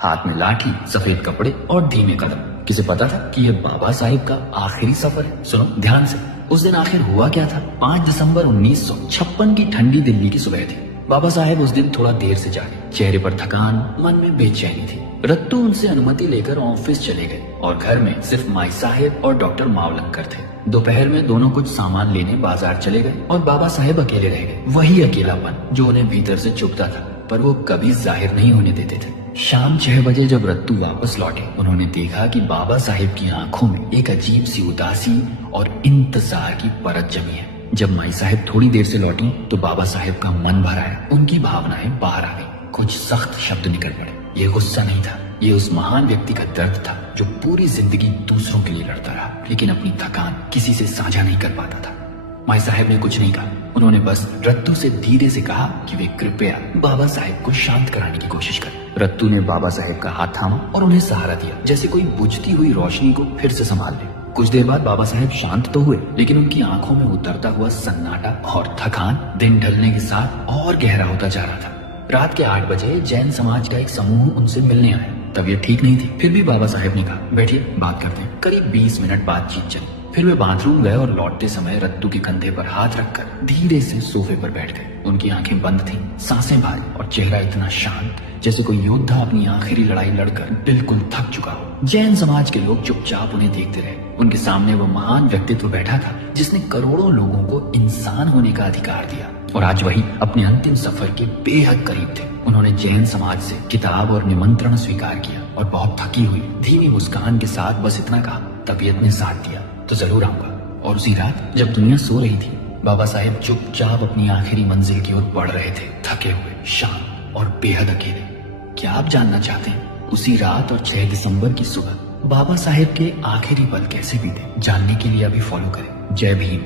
हाथ में लाठी, सफेद कपड़े और धीमे कदम। किसे पता था कि यह बाबा साहेब का आखिरी सफर है? सुनो ध्यान से। उस दिन आखिर हुआ क्या था? 5 दिसंबर 1956 की ठंडी दिल्ली की सुबह थी। बाबा साहेब उस दिन थोड़ा देर से जागे। चेहरे पर थकान, मन में बेचैनी थी। रत्तू उनसे अनुमति लेकर ऑफिस चले गए और घर में सिर्फ माई साहेब और डॉक्टर मावलंकर थे। दोपहर में दोनों कुछ सामान लेने बाजार चले गए और बाबा साहेब अकेले रह गए। वही अकेलापन जो उन्हें भीतर से चुभता था, पर वो कभी जाहिर नहीं होने देते थे। शाम 6 बजे जब रत्तू वापस लौटे, उन्होंने देखा कि बाबा साहेब की आंखों में एक अजीब सी उदासी और इंतजार की परत जमी है। जब माई साहेब थोड़ी देर से लौटी तो बाबा साहेब का मन भर आया। उनकी भावनाएं बाहर आ गई। कुछ सख्त शब्द निकल पड़े। ये गुस्सा नहीं था, ये उस महान व्यक्ति का दर्द था जो पूरी जिंदगी दूसरों के लिए लड़ता रहा, लेकिन अपनी थकान किसी से साझा नहीं कर पाता था। माई साहब ने कुछ नहीं कहा। उन्होंने बस रत्तू से धीरे से कहा कि वे कृपया बाबा साहेब को शांत कराने की कोशिश करें। रत्तू ने बाबा साहेब का हाथ थामा और उन्हें सहारा दिया, जैसे कोई बुझती हुई रोशनी को फिर से संभाल ले। कुछ देर बाद बाबा साहेब शांत तो हुए, लेकिन उनकी आंखों में उतरता हुआ सन्नाटा और थकान दिन ढलने के साथ और गहरा होता जा रहा था। रात के 8 बजे जैन समाज का एक समूह उनसे मिलने आया। तबीयत ठीक नहीं थी, फिर भी बाबा साहेब ने कहा, बैठिए बात करते हैं। करीब 20 मिनट बातचीत चली। फिर वे बाथरूम गए और लौटते समय रत्तू के कंधे पर हाथ रखकर धीरे से सोफे पर बैठ गए। उनकी आंखें बंद थीं, सांसें भारी और चेहरा इतना शांत जैसे कोई योद्धा अपनी आखिरी लड़ाई लड़कर बिल्कुल थक चुका हो। जैन समाज के लोग चुपचाप उन्हें देखते रहे। उनके सामने वो महान व्यक्तित्व बैठा था जिसने करोड़ों लोगों को इंसान होने का अधिकार दिया, और आज वही अपने अंतिम सफर के बेहद करीब थे। उन्होंने जैन समाज से किताब और निमंत्रण स्वीकार किया और बहुत थकी हुई धीमी मुस्कान के साथ बस इतना कहा, तबीयत ने साथ दिया तो जरूर आऊंगा। और उसी रात जब दुनिया सो रही थी, बाबा साहेब चुपचाप अपनी आखिरी मंजिल की ओर बढ़ रहे थे, थके हुए, शांत और बेहद अकेले। क्या आप जानना चाहते हैं उसी रात और 6 दिसंबर की सुबह बाबा साहेब के आखिरी पल कैसे बीते? जानने के लिए अभी फॉलो करें। जय भीम।